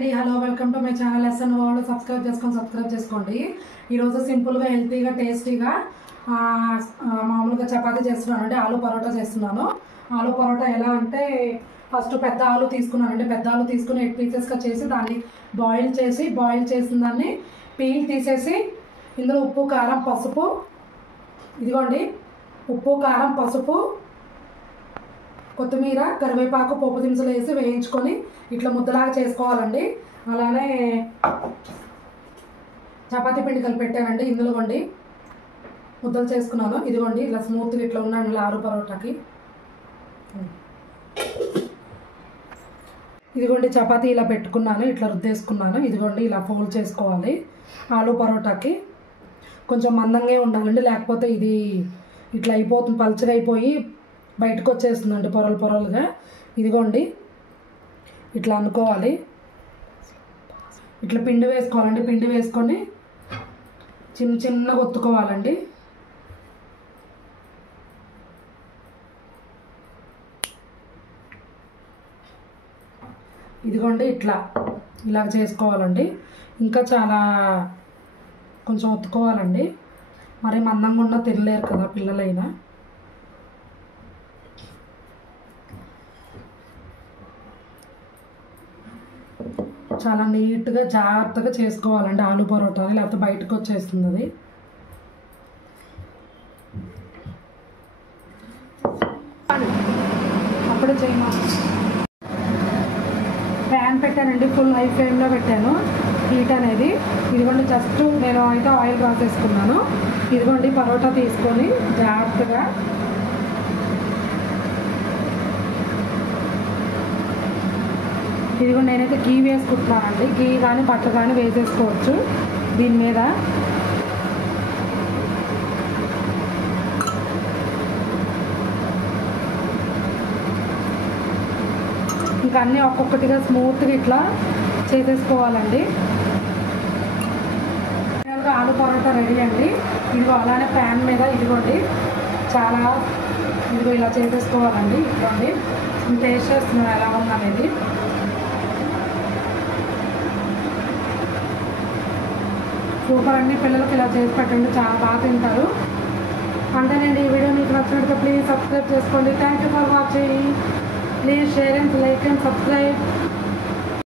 Hello welcome to my channel SN world. Subscribe చేసుకోండి. ఈరోజు సింపుల్గా హెల్తీగా టేస్టీగా మామూలుగా చపాతీ చేస్తున్నానండి. ఆలు పరోటా చేస్తున్నాను. ఆలు పరోటా ఎలా అంటే ఫస్ట్ పెద్ద ఆలు తీసుకున్నానండి. పెద్ద ఆలు తీసుకుని 8 పీసెస్గా చేసి దాన్ని బాయిల్ చేసిన దాన్ని పీల్ తీసేసి ఇందులో ఉప్పు కారం పసుపు ఇదిగోండి ఉప్పు కారం పసుపు కొత్తిమీర కరివేపాకు పోపు దినుసులు వేసి వేయించుకొని ఇట్లా ముద్దలాగా చేసుకోవాలండి. అలానే చపాతీ పిండి కలిపి పెట్టానండి. ఇందులో కొండి ముద్దలు చేసుకున్నాను. ఇదిగోండి ఇలా స్మూత్గా ఇట్లా ఉన్నాను ఆలు పరోటాకి. ఇదిగోండి చపాతీ ఇలా పెట్టుకున్నాను, ఇట్లా రుద్దేసుకున్నాను. ఇదిగోండి ఇలా ఫోల్డ్ చేసుకోవాలి. ఆలు పరోటాకి కొంచెం మందంగా ఉండాలండి, లేకపోతే ఇది ఇట్లా అయిపోతుంది, పలుచగా అయిపోయి బయటకు వచ్చేస్తుందండి పొరలుగా. ఇదిగోండి ఇట్లా అనుకోవాలి. ఇట్లా పిండి వేసుకోవాలండి. పిండి వేసుకొని చిన్నగా ఒత్తుకోవాలండి. ఇదిగోండి ఇలా చేసుకోవాలండి. ఇంకా చాలా కొంచెం ఒత్తుకోవాలండి. మరి మందంగా ఉన్న తినలేరు కదా పిల్లలైనా. చాలా నీట్గా జాగ్రత్తగా చేసుకోవాలండి ఆలు పరోటాని, లేకపోతే బయటకు వచ్చేస్తుంది అది. అప్పుడే చేయమా. ప్యాన్ పెట్టానండి, ఫుల్ హై ఫ్లేమ్లో పెట్టాను హీట్ అనేది. ఇదిగోండి జస్ట్ నేను అయితే ఆయిల్ రాసేసుకున్నాను. ఇదిగోండి పరోటా తీసుకొని జాగ్రత్తగా ఇదిగో నేనైతే గీ వేసుకుంటున్నానండి. గీ కానీ బట్టర్ కానీ వేసేసుకోవచ్చు దీని మీద. ఇంకా అన్నీ ఒక్కొక్కటిగా స్మూత్గా ఇట్లా చేసేసుకోవాలండి. ఆలు పరోటా రెడీ అండి. ఇదిగో అలానే ప్యాన్ మీద ఇదిగోండి ఇదిగో ఇలా చేసేసుకోవాలండి. ఇదిగోండి టేస్ట్ చేస్తున్నాను ఎలా ఉందనేది. సూపర్ అండి. పిల్లలకి ఇలా చేసి పెట్టండి, చాలా బాగా తింటారు. అంతేనండి. ఈ వీడియో మీకు నచ్చినట్టు ప్లీజ్ సబ్స్క్రైబ్ చేసుకోండి. Thank you for watching. Please share and like and subscribe.